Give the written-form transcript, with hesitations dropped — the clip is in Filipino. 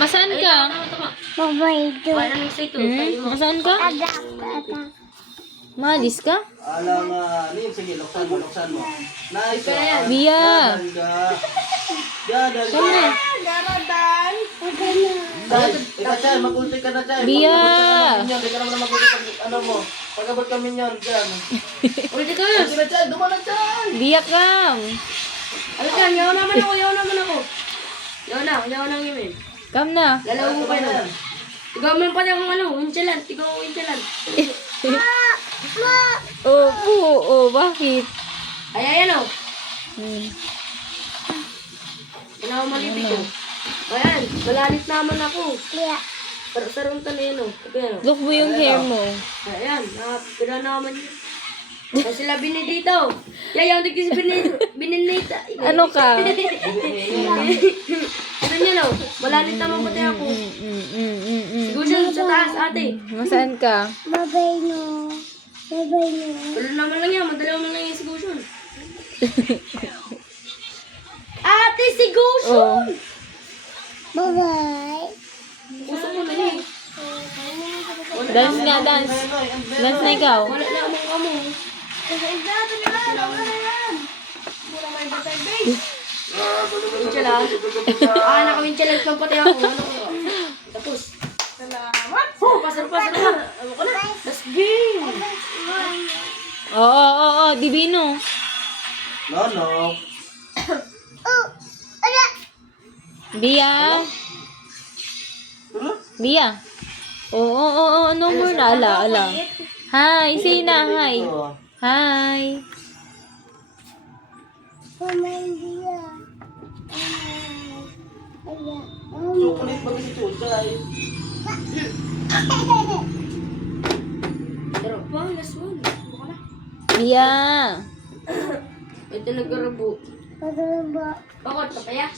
Masaan ka? Wala nang say to. Masaan ka? Malis ka? Alam Nin, sige, luksan mo. Nice. Bia. Dal. Garadan. Dal, ikaw Chay, mag-ulti ka na Chay. Bia. Hindi ka naman mag-ulti pag ano mo. Pag-abot kami niyan, dyan. Ulti ka. Sige na Chay, duman na Chay. Bia kam. Ano dyan? Yaw naman ako. Yaw nang imin. Kam na. Lalaw mo pa na. Tigaw mo pa akong ano, winchalan. Oh, bakit? Ayan o. Hmm. Wala akong malipit ko. Ayan, malalit naman ako. Sarong na yun o. Look mo yung hair mo. Ayan, nakapira naman yun. Kasi sila binidito. Yayaw, hindi kasi bininita. Ano ka? Ano niya no? Malalit naman pati ako. Siguro siya sa taas ate. Masaan ka? Wala naman lang yan. Madalaw na lang yan si Gushon. Ate, si Gushon! Puso ko na eh. Dance nga, dance. Dance na ikaw. Wala na among amo. Winchalan. Naka-winchalan lang pati ako. Ano ko? Tapos. Salamat. Pasar na. Ano ko na? Let's game. Oo, Divino. No. Bia. Bia. Oo, no more na. Ala. Hi, say na, hi. Hi. Chocolate ba kasi Chuchay? Pero pa, last one. Ano ko na? Bia. Ito nagkarabo. Bakit? Papaya?